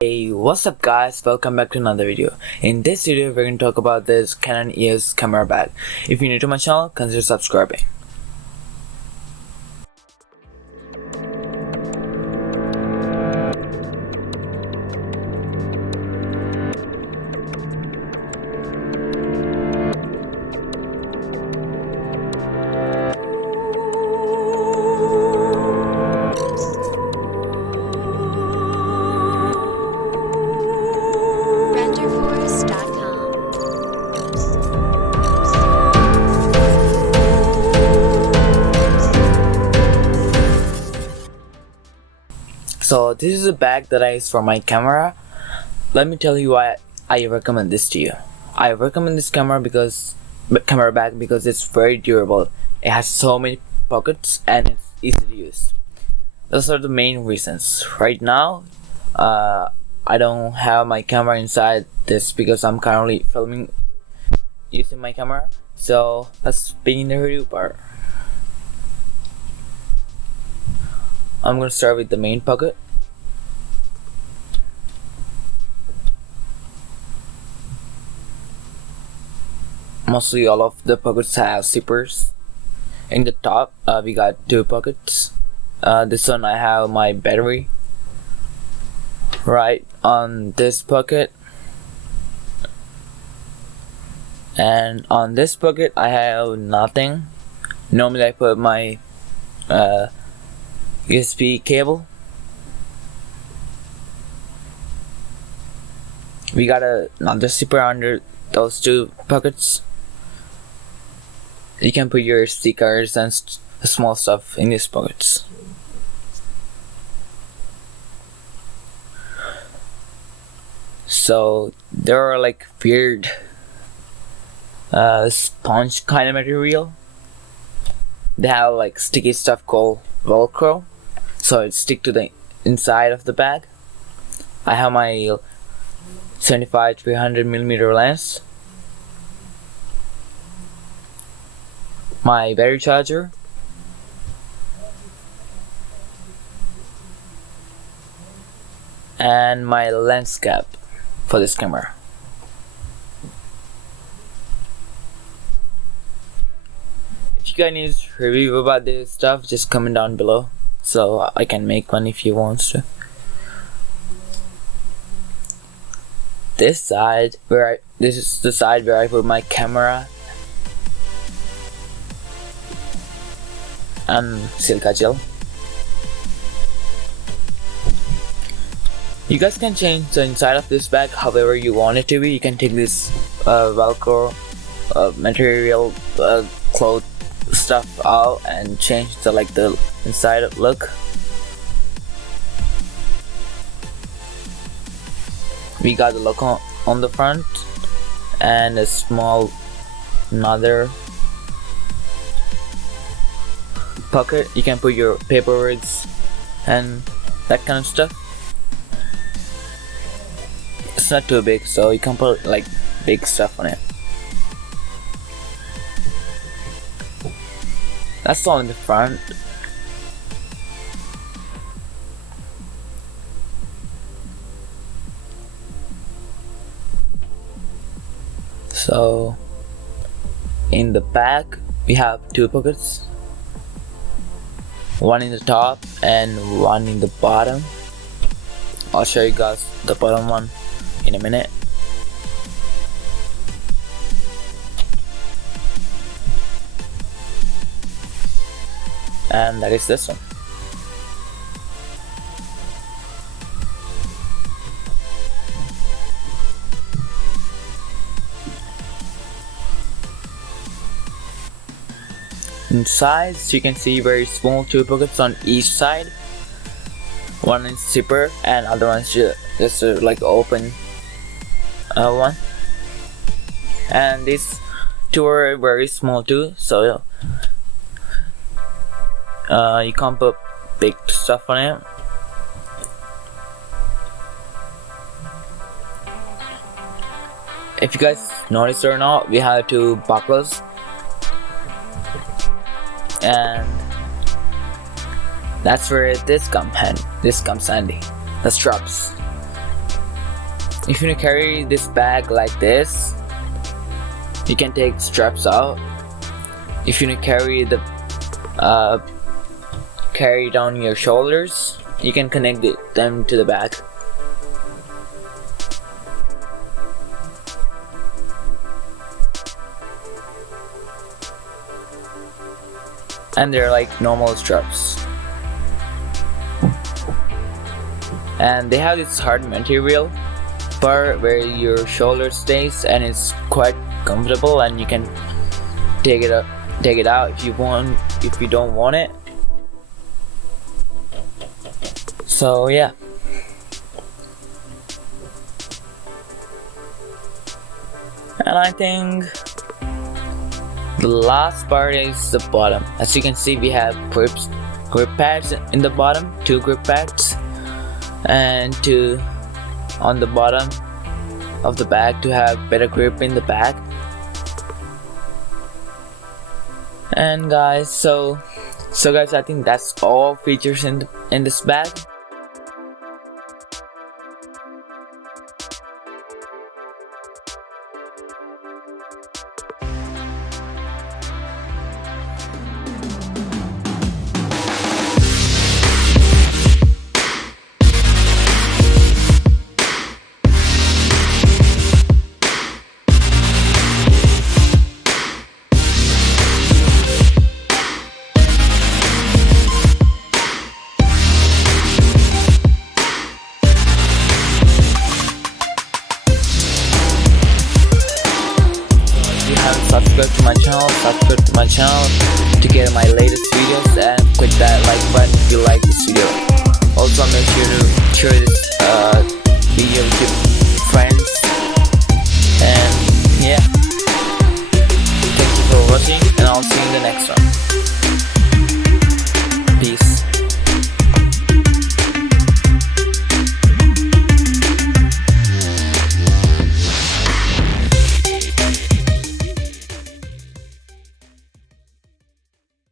Hey, what's up guys, welcome back to another video. In this video we're going to talk about this Canon EOS camera bag. If you're new to my channel, consider subscribing. So this is a bag that I use for my camera. Let me tell you why I recommend this to you. I recommend this camera bag because it's very durable. It has so many pockets and it's easy to use. Those are the main reasons. Right now, I don't have my camera inside this because I'm currently filming using my camera. So let's begin the review part. I'm gonna start with the main pocket. Mostly all of the pockets have zippers. In the top, we got two pockets. This one I have my battery right on this pocket, and on this pocket I have nothing. Normally I put my USB cable. We got another zipper under those two pockets. You can put your stickers and small stuff in these pockets. So there are like weird sponge kind of material. They have like sticky stuff called Velcro, so it stick to the inside of the bag. I have my 75-300mm lens, my battery charger, and my lens cap for this camera. If you guys need a review about this stuff, just comment down below so I can make one if you want to. This is the side where I put my camera and silica gel. You guys can change the inside of this bag however you want it to be. You can take this Velcro material cloth stuff out and change the inside look. We got the logo on the front and a small another pocket. You can put your paperworks and that kind of stuff. It's not too big, so you can put like big stuff on it. That's all in the front. So in the back we have two pockets, one in the top and one in the bottom. I'll show you guys the bottom one in a minute. And that is this one. Inside, so you can see very small two pockets on each side. One is zipper and other one is just like open one. And these two are very small too, so you can't put big stuff on it. If you guys noticed or not, we have two buckles, and that's where this comes handy. The straps. if you carry this bag like this, you can take straps out. If you carry it on your shoulders, you can connect them to the back. And they're like normal straps. And they have this hard material part where your shoulder stays, and it's quite comfortable, and you can take it out if you want, if you don't want it. So yeah. And I think the last part is the bottom. As you can see, we have grip pads in the bottom, 2 grip pads, and 2 on the bottom of the bag to have better grip in the bag. And guys, so guys, I think that's all features in this bag. Subscribe to my channel to get my latest videos, and click that like button if you like this video. Also, make sure to share this video to